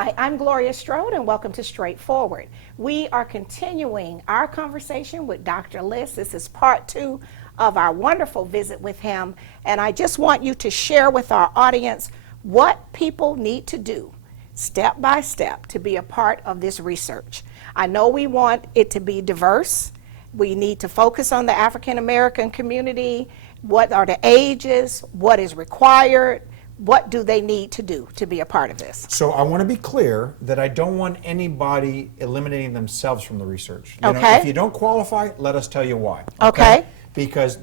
Hi, I'm Gloria Strode and welcome to Straightforward. We are continuing our conversation with Dr. Liss. This is part 2 of our wonderful visit with him, and I just want you to share with our audience what people need to do step by step to be a part of this research. I know we want it to be diverse. We need to focus on the African American community. What are the ages? What is required? What do they need to do to be a part of this? So I want to be clear that I don't want anybody eliminating themselves from the research. You know, Okay. if you don't qualify, let us tell you why. Okay. Because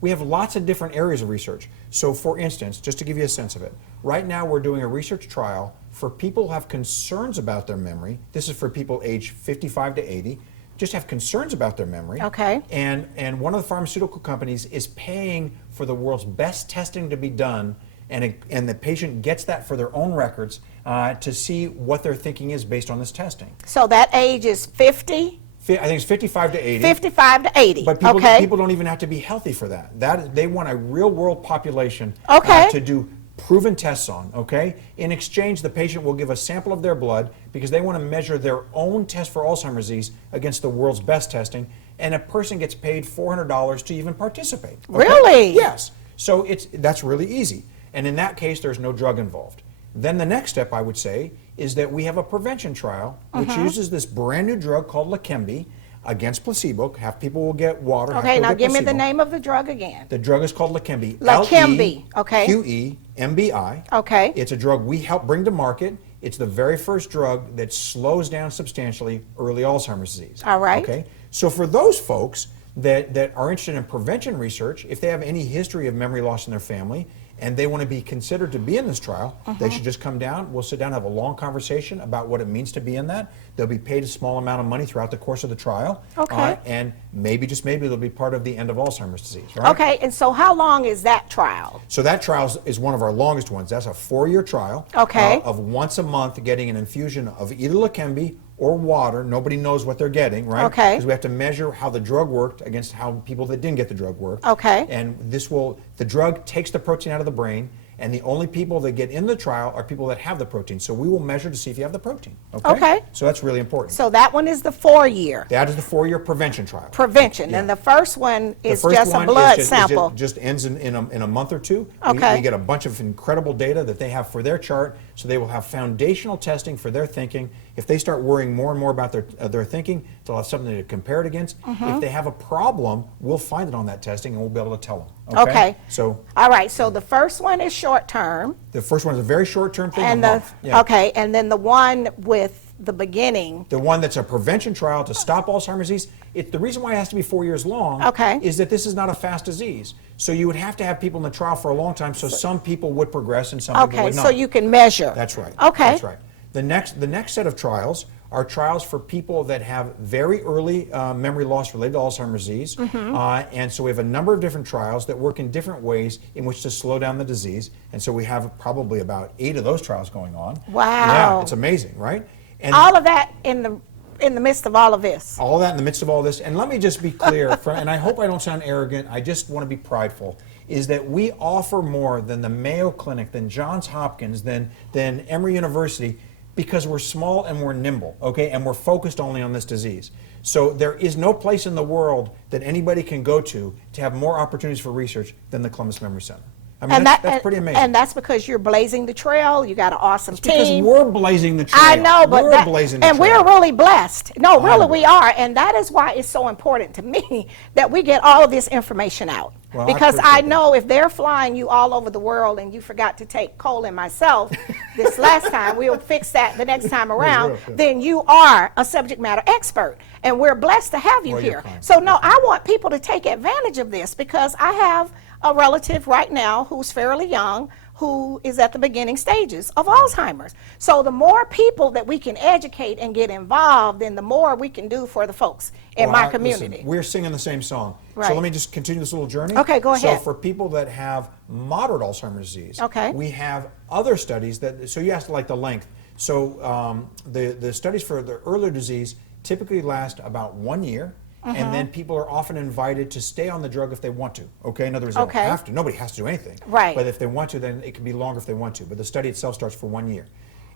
we have lots of different areas of research. So for instance, just to give you a sense of it, right now we're doing a research trial for people who have concerns about their memory. This is for people aged 55 to 80. Just have concerns about their memory. Okay. And one of the pharmaceutical companies is paying for the world's best testing to be done, and the patient gets that for their own records to see what their thinking is based on this testing. So that age is 50? I think it's 55 to 80. 55 to 80. But people, okay. people don't even have to be healthy for that. They want a real world population Okay. to do proven tests on, okay? In exchange, the patient will give a sample of their blood because they want to measure their own test for Alzheimer's disease against the world's best testing, and a person gets paid $400 to even participate. Okay? Really? Yes. So that's really easy. And in that case, there's no drug involved. Then the next step, I would say, is that we have a prevention trial which uses this brand new drug called Leqembi against placebo. Half people will get water. Okay, now give me the placebo. name of the drug again. The drug is called Leqembi. Leqembi, okay. L-E-Q-E-M-B-I. Okay. It's a drug we helped bring to market. It's the very first drug that slows down substantially early Alzheimer's disease. All right. Okay. So for those folks that are interested in prevention research, if they have any history of memory loss in their family, and they want to be considered to be in this trial, they should just come down. We'll sit down and have a long conversation about what it means to be in that. They'll be paid a small amount of money throughout the course of the trial. Okay. And maybe, just maybe, they'll be part of the end of Alzheimer's disease, right? Okay, and so how long is that trial? So that trial is one of our longest ones. That's a 4-year trial Okay. Of once a month getting an infusion of either Leqembi or water. Nobody knows what they're getting, right? Okay. Because we have to measure how the drug worked against how people that didn't get the drug worked. Okay. And the drug takes the protein out of the brain, and the only people that get in the trial are people that have the protein. So we will measure to see if you have the protein. Okay. Okay. So that's really important. So that one is the 4-year That is the 4-year prevention trial. prevention, Yeah. and the first one is The first just a one blood is sample. just ends in a month or two. Okay. We get a bunch of incredible data that they have for their chart, so they will have foundational testing for their thinking. If they start worrying more and more about their thinking, they'll have something to compare it against. If they have a problem, we'll find it on that testing, and we'll be able to tell them. Okay. So All right, so the first one is short term. the first one is a very short-term thing, And a month. Yeah. okay, and then the one with the beginning. The one that's a prevention trial to stop Alzheimer's disease, the reason why it has to be 4 years long Okay. is that this is not a fast disease. So you would have to have people in the trial for a long time, so some people would progress and some people Okay, would not. so you can measure. That's right. Okay. That's right. The next set of trials are trials for people that have very early memory loss related to Alzheimer's disease. And so we have a number of different trials that work in different ways in which to slow down the disease. And so we have probably about 8 of those trials going on. Wow. Yeah, it's amazing, right? And All of that in the midst of all of this. all that in the midst of all this, and let me just be clear, and I hope I don't sound arrogant, I just want to be prideful, is that we offer more than the Mayo Clinic, than Johns Hopkins, than Emory University, because we're small and we're nimble, okay, and we're focused only on this disease. So there is no place in the world that anybody can go to have more opportunities for research than the Columbus Memory Center. I mean, that's pretty amazing. And that's because you're blazing the trail. You got an awesome because team. we're blazing the trail. I know, but we're blazing the and trail. we're really blessed. No, really, Honorable. we are, and that is why it's so important to me that we get all of this information out. Well, I because appreciate I that. know if they're flying you all over the world and you forgot to take Cole and myself this last time, we'll fix that the next time around. will. Then you are a subject matter expert, and we're blessed to have you Well, you're here. kind. So no, I want people to take advantage of this because I have a relative right now who's fairly young who is at the beginning stages of Alzheimer's. So the more people that we can educate and get involved, then the more we can do for the folks in my community. Listen, we're singing the same song. Right. So let me just continue this little journey. Okay, go ahead. So for people that have moderate Alzheimer's disease, Okay. we have other studies so you asked like the length. So the studies for the earlier disease typically last about 1 year. And then people are often invited to stay on the drug if they want to. Okay, in other words, they Okay. don't have to. Nobody has to do anything. Right. But if they want to, then it can be longer if they want to. But the study itself starts for 1 year.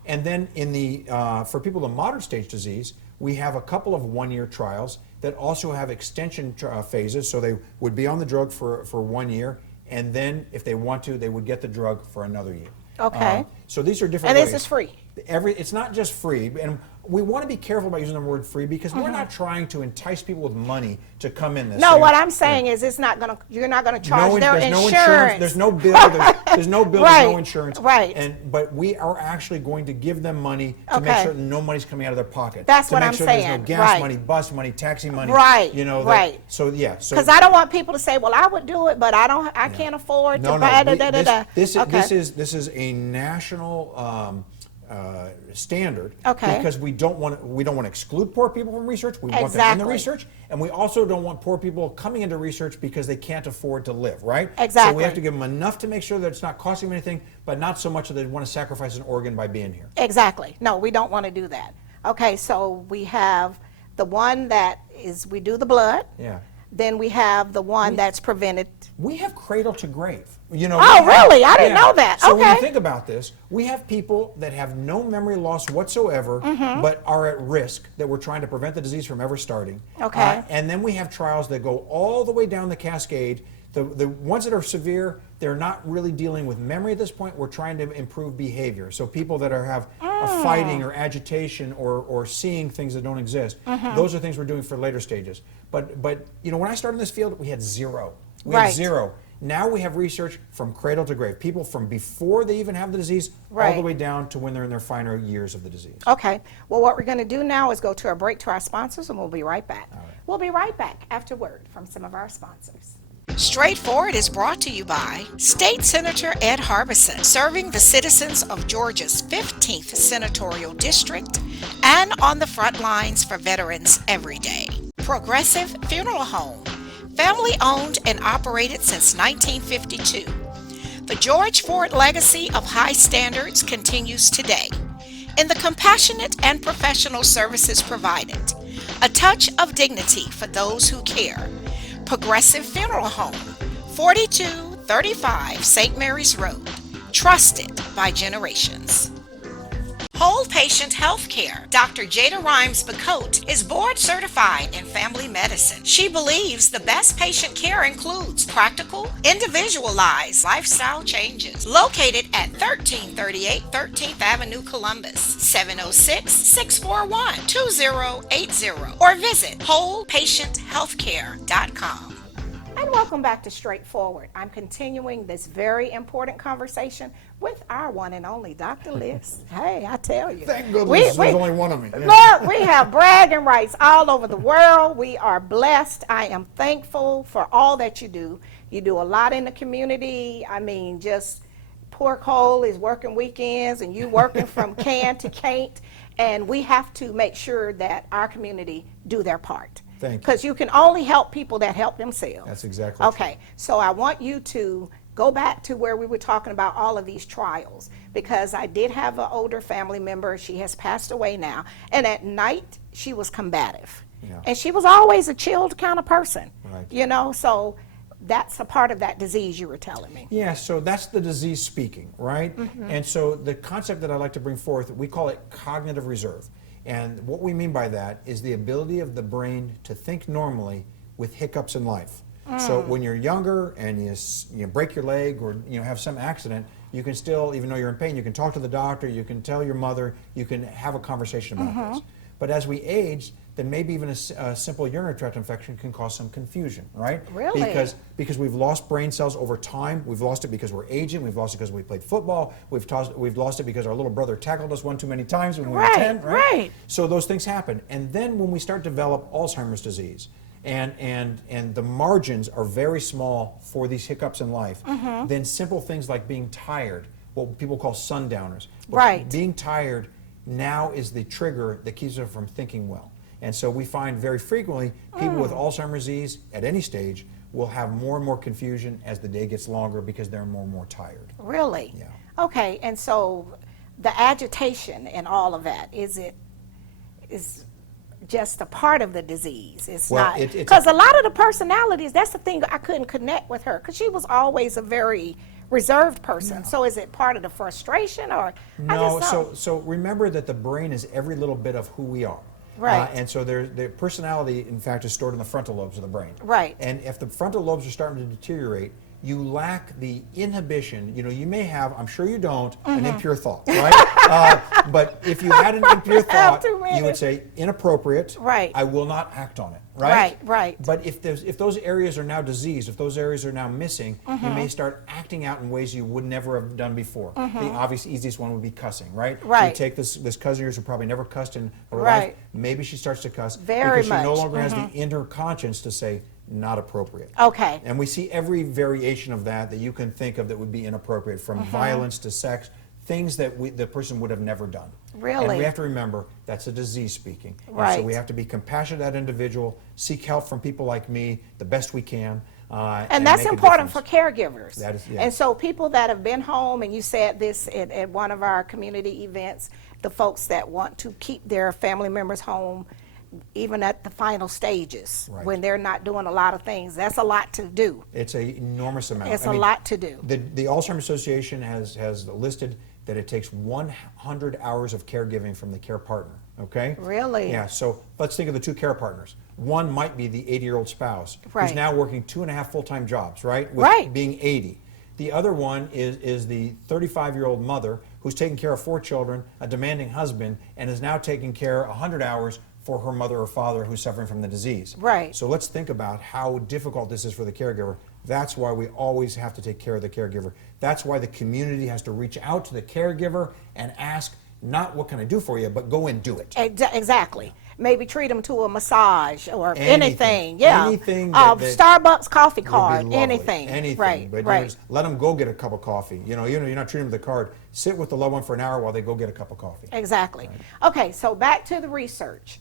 And then in the for people with moderate stage disease, we have a couple of 1-year trials that also have extension phases. So they would be on the drug for 1 year, and then if they want to, they would get the drug for another year. Okay. So these are different And ways. this is free. It's not just free, and we want to be careful about using the word free because we're not trying to entice people with money to come in this. No, what I'm saying is you're not gonna charge their there's insurance. no insurance. There's no bill. There's no bill. Right, There's no insurance. right. But we are actually going to give them money to make Okay. sure that no money's coming out of their pocket. That's to what make I'm sure There's saying, no gas right. money, bus money, taxi money. Right, You know. right. So yeah. So Because I don't want people to say, "Well, I would do it, but I can't afford to buy da da da da." This Okay. is a national standard. Okay. Because we don't want to exclude poor people from research. We want them in the Exactly. research, and we also don't want poor people coming into research because they can't afford to live. Right. So we Exactly. have to give them enough to make sure that it's not costing them anything, but not so much that they want to sacrifice an organ by being here. Exactly. No, we don't want to do that. Okay, so we have the one that is we do the blood. Yeah. Then we have the one that's prevented. We have cradle to grave. You know. Oh, we have- really? I didn't know that. So when Okay. you think about this, we have people that have no memory loss whatsoever, but are at risk that we're trying to prevent the disease from ever starting. Okay. And then we have trials that go all the way down the cascade. The ones that are severe, they're not really dealing with memory at this point. We're trying to improve behavior. So people that have fighting or agitation or seeing things that don't exist, those are things we're doing for later stages. But you know, when I started in this field, we had zero. We had Right. zero. Now we have research from cradle to grave. People from before they even have the disease all Right. the way down to when they're in their final years of the disease. Okay. Well, what we're going to do now is go to a break to our sponsors, and we'll be right back. We'll be right back after word from some of our sponsors. Straightforward is brought to you by State Senator Ed Harbison, serving the citizens of Georgia's 15th Senatorial District and on the front lines for veterans every day. Progressive Funeral Home, family owned and operated since 1952. The George Ford legacy of high standards continues today in the compassionate and professional services provided. A touch of dignity for those who care. Progressive Funeral Home, 4235 St. Mary's Road, trusted by generations. Whole Patient Healthcare. Dr. Jada Rimes-Bacote is board certified in family medicine. She believes the best patient care includes practical, individualized lifestyle changes. Located at 1338 13th Avenue, Columbus, 706-641-2080, or visit wholepatienthealthcare.com. And welcome back to Straightforward. I'm continuing this very important conversation with our one and only Dr. Liss. Hey, I tell you. Thank goodness there's only one of me. Look, we have bragging rights all over the world. We are blessed. I am thankful for all that you do. You do a lot in the community. I mean, just poor Cole is working weekends and you working from can to can't. And we have to make sure that our community do their part. Thank you. Because you can only help people that help themselves. That's exactly okay. So I want you to go back to where we were talking about all of these trials, because I did have an older family member. She has passed away now. And at night, she was combative. Yeah. And she was always a chilled kind of person. Right. You know, so that's a part of that disease you were telling me. Yeah, so that's the disease speaking, right? And so the concept that I like to bring forth, we call it cognitive reserve. And what we mean by that is the ability of the brain to think normally with hiccups in life. So when you're younger and you break your leg or have some accident, you can still, even though you're in pain, you can talk to the doctor, you can tell your mother, you can have a conversation about this. But as we age, then maybe even a simple urinary tract infection can cause some confusion, right? Really? Because we've lost brain cells over time. We've lost it because we're aging. We've lost it because we played football. We've lost it because our little brother tackled us one too many times when we were 10, right? Right. So those things happen. And then when we start to develop Alzheimer's disease, and the margins are very small for these hiccups in life, then simple things like being tired, what people call sundowners. But Right. being tired now is the trigger that keeps them from thinking well. And so we find very frequently people with Alzheimer's disease at any stage will have more and more confusion as the day gets longer because they're more and more tired. Really? Yeah. Okay, and so the agitation and all of that, is just a part of the disease? It's Well, not, because a lot of the personalities, that's the thing I couldn't connect with her, because she was always a very reserved person. So is it part of the frustration, or I No, just don't. so remember that the brain is every little bit of who we are. Right. And so the personality, in fact, is stored in the frontal lobes of the brain. Right. And if the frontal lobes are starting to deteriorate, you lack the inhibition. You may have, I'm sure you don't, an impure thought, right? But if you had an impure thought, too many. you would say, inappropriate, Right. I will not act on it, right? Right. But if those areas are now diseased, if those areas are now missing, you may start acting out in ways you would never have done before. The obvious easiest one would be cussing, right? Right. You take this cousin of yours who probably never cussed in her Right. life, maybe she starts to cuss Very because she no much. longer has the inner conscience to say, not appropriate. Okay. And we see every variation of that you can think of that would be inappropriate, from violence to sex, things that the person would have never done. Really? And we have to remember that's a disease speaking. And Right. so we have to be compassionate to that individual, seek help from people like me the best we can. And that's make a important for difference. caregivers. That is, yeah. And so people that have been home, and you said this at one of our community events, the folks that want to keep their family members home, even at the final stages, Right. when they're not doing a lot of things, that's a lot to do. It's an enormous amount. It's I a mean, lot to do. The Alzheimer's Association has listed that it takes 100 hours of caregiving from the care partner, okay? Really? Yeah, so let's think of the two care partners. One might be the 80-year-old spouse Right. who's now working 2.5 full-time jobs, right? With Right. being 80. The other one is the 35-year-old mother who's taking care of 4 children, a demanding husband, and is now taking care 100 hours for her mother or father who's suffering from the disease. Right. So let's think about how difficult this is for the caregiver. That's why we always have to take care of the caregiver. That's why the community has to reach out to the caregiver and ask, not what can I do for you, but go and do it. Exactly. Maybe treat them to a massage or Anything. anything. Yeah. Anything that Starbucks coffee Would be card. lovely. Anything. Anything. Right. But Right. just let them go get a cup of coffee. You're not treating them with a card. Sit with the loved one for an hour while they go get a cup of coffee. Exactly. Okay, so back to the research.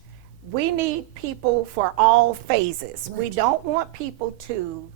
We need people for all phases. We don't want people to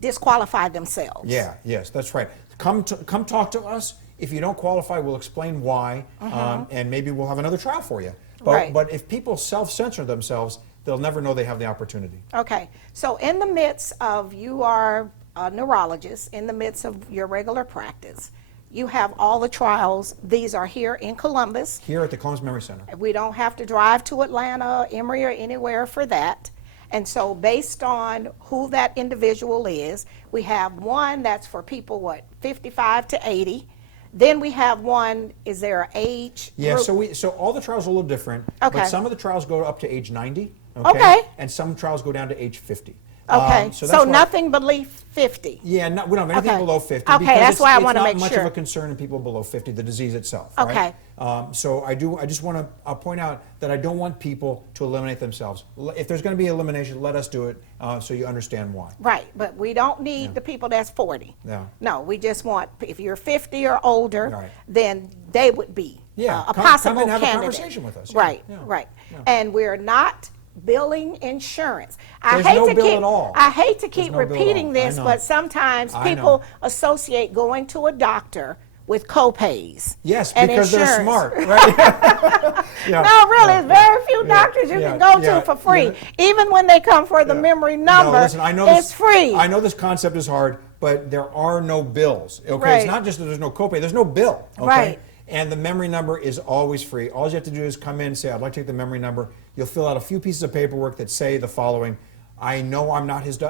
disqualify themselves. Yeah, yes, that's right. Come talk to us. If you don't qualify, we'll explain why, and maybe we'll have another trial for you. But, Right. but if people self-censor themselves, they'll never know they have the opportunity. Okay, so in the midst of, you are a neurologist, in the midst of your regular practice, you have all the trials. These are here in Columbus. Here at the Columbus Memory Center. We don't have to drive to Atlanta, Emory, or anywhere for that. And so based on who that individual is, we have one that's for people, 55 to 80. Then we have one, is there an age Yeah, group? so all the trials are a little different. Okay. But some of the trials go up to age 90. Okay. And some trials go down to age 50. Okay, so so that's why- nothing below 50. Yeah, we don't have anything Okay. below 50. Okay, because that's why I wanna it's make not much sure. of a concern in people below 50, the disease itself. Okay. Right? So I just want to point out that I don't want people to eliminate themselves. If there's going to be elimination, let us do it so you understand why. Right, but we don't need the people that's 40. No. No, we just want, if you're 50 or older, Right. then they would be Yeah, a come possible and have a candidate. conversation with us. Yeah, Right, yeah, right. yeah. And we're not billing insurance. There's no bill at all. I hate to There's keep no bill at repeating all. this, I know. but sometimes I know. people associate going to a doctor with co-pays. Yes, and because they're insurance. smart, right? Yeah, No, really, yeah, it's very few yeah, doctors you yeah, can go yeah, to for free. yeah. Even when they come for the memory number, No, listen, I know it's this, free. I know this concept is hard, but there are no bills. Okay, Right. it's not just that there's no copay. There's no bill. Okay? Right. And the memory number is always free. All you have to do is come in and say, "I'd like to take the memory number." You'll fill out a few pieces of paperwork that say the following: I know I'm not he's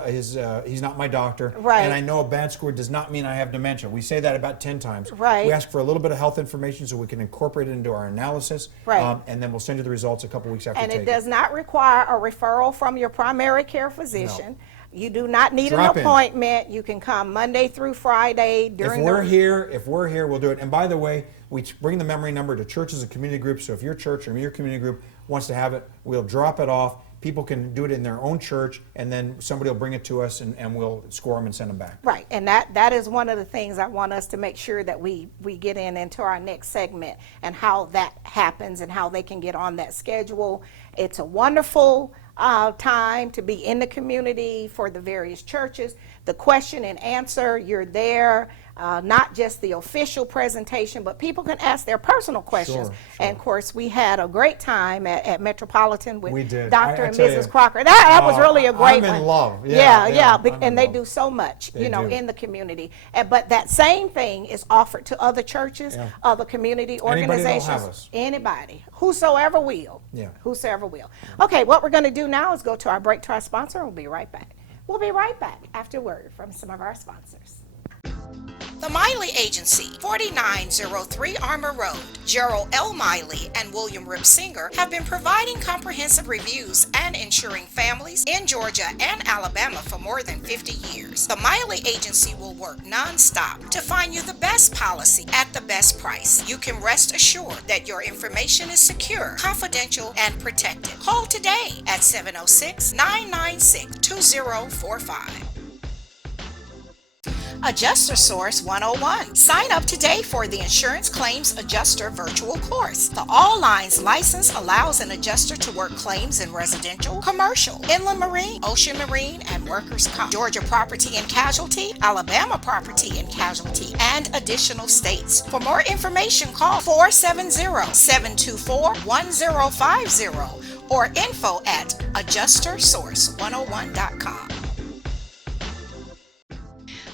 not my doctor, Right. and I know a bad score does not mean I have dementia. We say that about 10 times. Right. We ask for a little bit of health information so we can incorporate it into our analysis, Right. And then we'll send you the results a couple weeks after And you it take does not require a referral from your primary care physician. You do not need Drop an in. appointment. You can come Monday through Friday during If we're here, we'll do it. And by the way, we bring the memory number to churches and community groups. So if your church or your community group wants to have it, we'll drop it off. People can do it in their own church, and then somebody will bring it to us, and we'll score them and send them back. Right, and that is one of the things I want us to make sure that we get into our next segment, and how that happens and how they can get on that schedule. It's a wonderful time to be in the community for the various churches. The question and answer, you're there, not just the official presentation, but people can ask their personal questions. Sure. And of course, we had a great time at Metropolitan with We did. Dr. I and tell Mrs. you, Crocker. That was really a great I'm in one. love. Yeah, I'm and in they love. do so much, They you know, do. in the community. But that same thing is offered to other churches, Yeah. other community Anybody that'll organizations. have us. Anybody, whosoever will. Yeah. Whosoever will. Okay, what we're going to do now is go to our break to our sponsor, and we'll be right back. We'll be right back after a word from some of our sponsors. The Miley Agency, 4903 Armour Road. Gerald L. Miley and William Ripsinger have been providing comprehensive reviews and insuring families in Georgia and Alabama for more than 50 years. The Miley Agency will work non-stop to find you the best policy at the best price. You can rest assured that your information is secure, confidential, and protected. Call today at 706-996-2045. Adjuster Source 101. Sign up today for the Insurance Claims Adjuster virtual course. The All Lines license allows an adjuster to work claims in residential, commercial, inland marine, ocean marine, and workers' comp, Georgia property and casualty, Alabama property and casualty, and additional states. For more information, call 470-724-1050 or info@adjustersource101.com.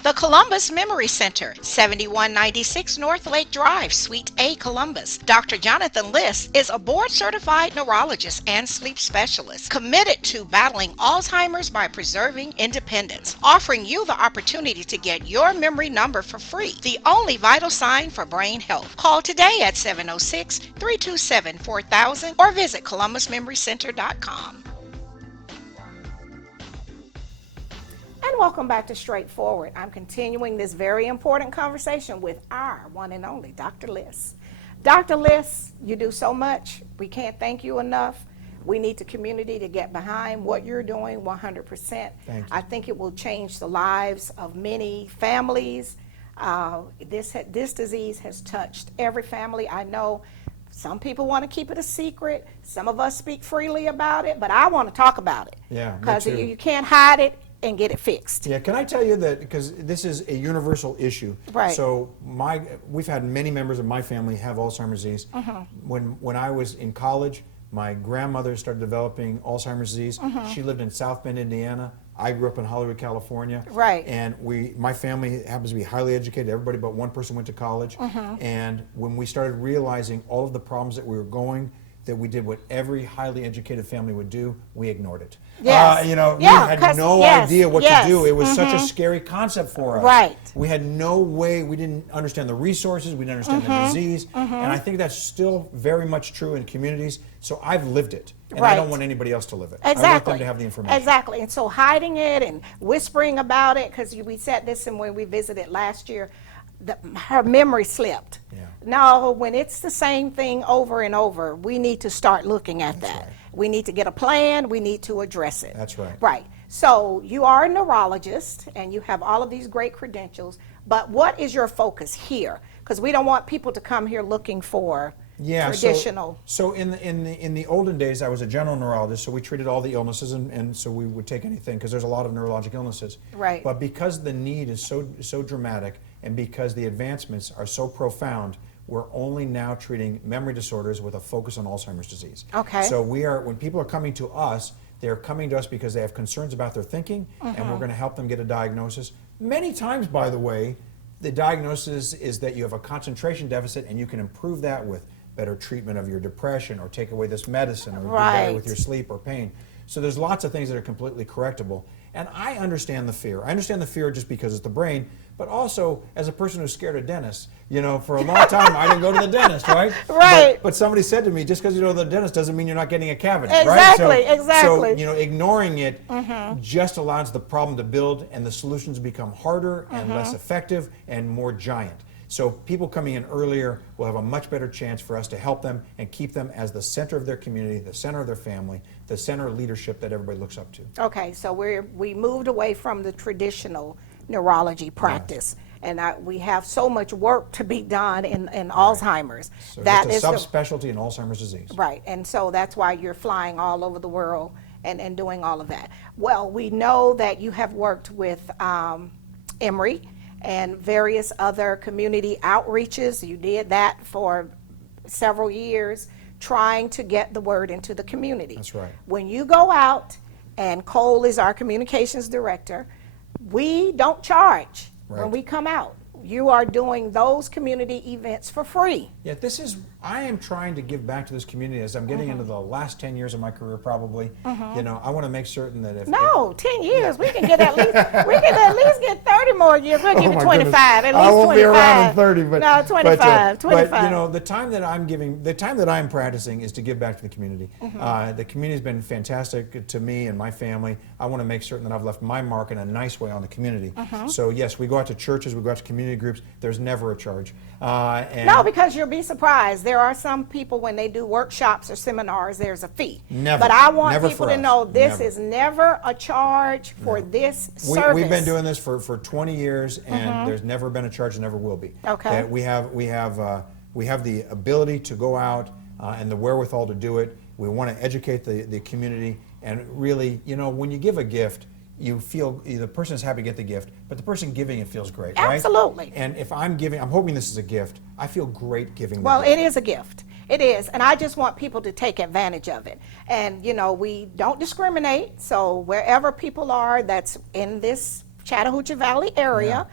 The Columbus Memory Center, 7196 North Lake Drive, Suite A, Columbus. Dr. Jonathan Liss is a board-certified neurologist and sleep specialist committed to battling Alzheimer's by preserving independence, offering you the opportunity to get your memory number for free, the only vital sign for brain health. Call today at 706-327-4000 or visit columbusmemorycenter.com. And welcome back to Straightforward. I'm continuing this very important conversation with our one and only Dr. Liss. Dr. Liss, you do so much. We can't thank you enough. We need the community to get behind what you're doing 100%. Thank you. I think it will change the lives of many families. This disease has touched every family I know. Some people want to keep it a secret. Some of us speak freely about it, but I want to talk about it. Yeah, me because too. you can't hide it and get it fixed. Yeah, can I tell you that, because this is a universal issue. Right. So we've had many members of my family have Alzheimer's disease. When I was in college, my grandmother started developing Alzheimer's disease. She lived in South Bend, Indiana. I grew up in Hollywood, California. Right. And my family happens to be highly educated. Everybody but one person went to college. And when we started realizing all of the problems that we were going, that we did what every highly educated family would do, we ignored it. Yes. We Yeah, had no yes, idea what yes. to do. It was such a scary concept for us. Right. We had no way, we didn't understand the resources, we didn't understand the disease, and I think that's still very much true in communities, so I've lived it, and I don't Right. want anybody else to live it. Exactly. I want them to have the information. Exactly. And so hiding it and whispering about it, because we said this and when we visited last year, her memory slipped. Yeah. No, when it's the same thing over and over, we need to start looking at that. right. We need to get a plan. We need to address it. That's right. Right. So you are a neurologist and you have all of these great credentials, but what is your focus here? Because we don't want people to come here looking for traditional. So in the olden days, I was a general neurologist, so we treated all the illnesses, and so we would take anything because there's a lot of neurologic illnesses. Right. But because the need is so dramatic, and because the advancements are so profound, we're only now treating memory disorders with a focus on Alzheimer's disease. Okay. So when people are coming to us, they're coming to us because they have concerns about their thinking, and we're going to help them get a diagnosis. Many times, by the way, the diagnosis is that you have a concentration deficit, and you can improve that with better treatment of your depression, or take away this medicine, or be better with Right. your sleep or pain. So there's lots of things that are completely correctable. And I understand the fear. I understand the fear just because it's the brain, but also as a person who's scared of dentists. For a long time I didn't go to the dentist, right? Right. But somebody said to me, just because you go to the dentist doesn't mean you're not getting a cavity, Exactly, right? exactly. So ignoring it just allows the problem to build, and the solutions become harder and less effective and more giant. So people coming in earlier will have a much better chance for us to help them and keep them as the center of their community, the center of their family, the center of leadership that everybody looks up to. Okay, so we moved away from the traditional neurology practice, and we have so much work to be done in Alzheimer's. So That it's is a subspecialty in Alzheimer's disease. right, and so that's why you're flying all over the world and doing all of that. Well, we know that you have worked with Emory and various other community outreaches. You did that for several years, trying to get the word into the community. That's right. When you go out, and Cole is our communications director, we don't charge Right. when we come out. You are doing those community events for free. Yeah, I am trying to give back to this community as I'm getting into the last 10 years of my career probably. You know, I want to make certain that if... No, 10 years. We can get at least get 30 more years. We'll give you 25. Goodness. At least 25. I won't be around in 30, but... No, 25. 25. But, you know, the time that I'm practicing is to give back to the community. The community's been fantastic to me and my family. I want to make certain that I've left my mark in a nice way on the community. So, yes, we go out to churches, we go out to community groups. There's never a charge. No, because you'll be surprised. There are some people, when they do workshops or seminars, there's a fee. Never. But I want Never people for to us. know this Never. is never a charge for this service. We've been doing this for 20 years, and there's never been a charge, and never will be. Okay. We have the ability to go out and the wherewithal to do it. We want to educate the community, and really, you know, when you give a gift, you feel the person is happy to get the gift, but the person giving it feels great, right? Absolutely. And if I'm giving, I'm hoping this is a gift. I feel great giving. Well, the gift. it is a gift. It is, and I just want people to take advantage of it. And, you know, we don't discriminate, so wherever people are that's in this Chattahoochee Valley area,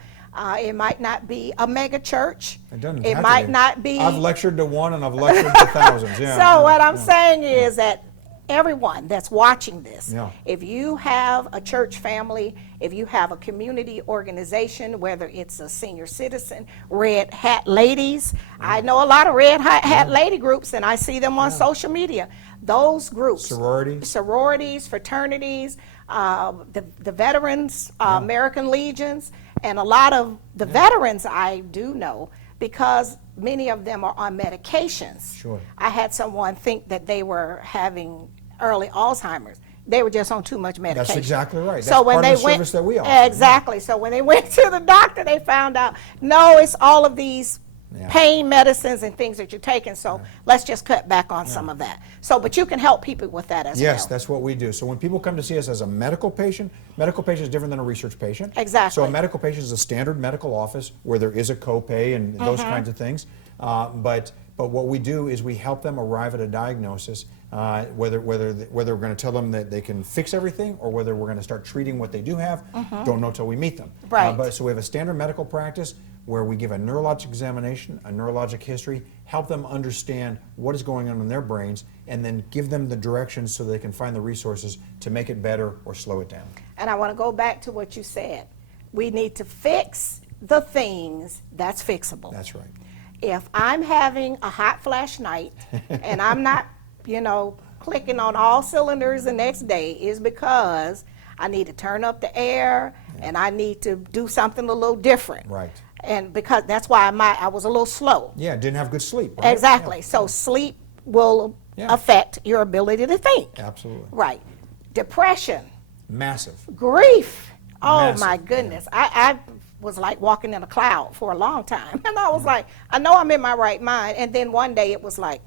it might not be a mega church. It doesn't It have to might be. not be. I've lectured to one, and I've lectured to thousands. Yeah. So what I'm saying is that everyone that's watching this, Yeah. if you have a church family, if you have a community organization, whether it's a senior citizen, red hat ladies, I know a lot of red hat lady groups, and I see them on social media. Those groups, sororities, fraternities, the veterans, American Legions, and a lot of the veterans I do know, because many of them are on medications. Sure. I had someone think that they were having early Alzheimer's. They were just on too much medication. That's exactly right. That's So when part they of the went, service that we offer. exactly. So when they went to the doctor, they found out, no, it's all of these pain medicines and things that you're taking. So let's just cut back on some of that. So, but you can help people with that as well. Yes, that's what we do. So when people come to see us as a medical patient is different than a research patient. Exactly. So a medical patient is a standard medical office where there is a copay and those kinds of things. But what we do is we help them arrive at a diagnosis, whether we're going to tell them that they can fix everything or whether we're going to start treating what they do have. Don't know till we meet them. Right. So we have a standard medical practice where we give a neurologic examination, a neurologic history, help them understand what is going on in their brains, and then give them the directions so they can find the resources to make it better or slow it down. And I want to go back to what you said. We need to fix the things that's fixable. That's right. If I'm having a hot flash night and I'm not, you know, clicking on all cylinders the next day, is because I need to turn up the air and I need to do something a little different. Right. And because that's why I was a little slow. Yeah, didn't have good sleep. Right? Exactly. Yeah. So sleep will affect your ability to think. Absolutely. Right. Depression. Massive. Grief. Oh Massive. my goodness. I was like walking in a cloud for a long time. And I was like, I know I'm in my right mind. And then one day it was like,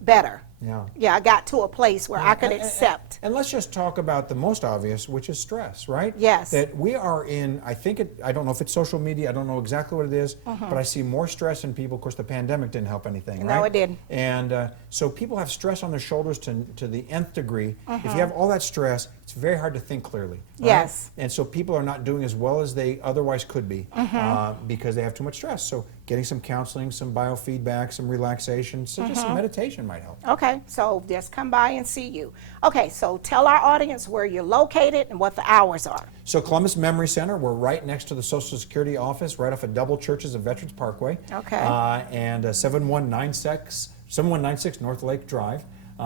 better. Yeah. Yeah, I got to a place where I could accept. And let's just talk about the most obvious, which is stress, right? Yes. That we are in, I don't know if it's social media, I don't know exactly what it is, but I see more stress in people. Of course, the pandemic didn't help anything, right? No, it didn't. And so people have stress on their shoulders to the nth degree. If you have all that stress, it's very hard to think clearly. Right? Yes. And so people are not doing as well as they otherwise could be because they have too much stress. So getting some counseling, some biofeedback, some relaxation, so just some meditation might help. Okay, so just come by and see you. Okay, so tell our audience where you're located and what the hours are. So Columbus Memory Center, we're right next to the Social Security office, right off of Double Churches of Veterans Parkway. Okay. And 7196 North Lake Drive. You're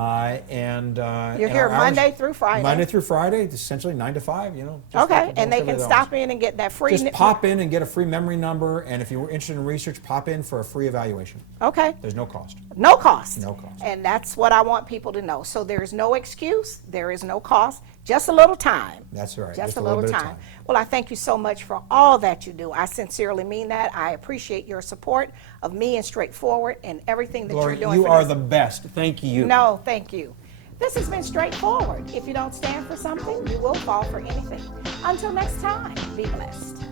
and here our hours- Monday through Friday. Monday through Friday, essentially 9 to 5, you know. just Okay, like and they most can every stop other in and get that free. Just pop in and get a free memory number, and if you were interested in research, pop in for a free evaluation. Okay. There's no cost. No cost. No cost. And that's what I want people to know. So there is no excuse. There is no cost. Just a little time. That's right. Just a little bit of time. Well, I thank you so much for all that you do. I sincerely mean that. I appreciate your support of me and Straightforward and everything that Gloria, you're doing you for are this. the best. Thank you. No, thank you. This has been Straightforward. If you don't stand for something, you will fall for anything. Until next time, be blessed.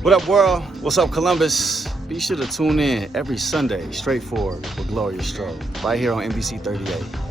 What up, world? What's up, Columbus? Be sure to tune in every Sunday, Straightforward with Gloria Strode, right here on NBC 38.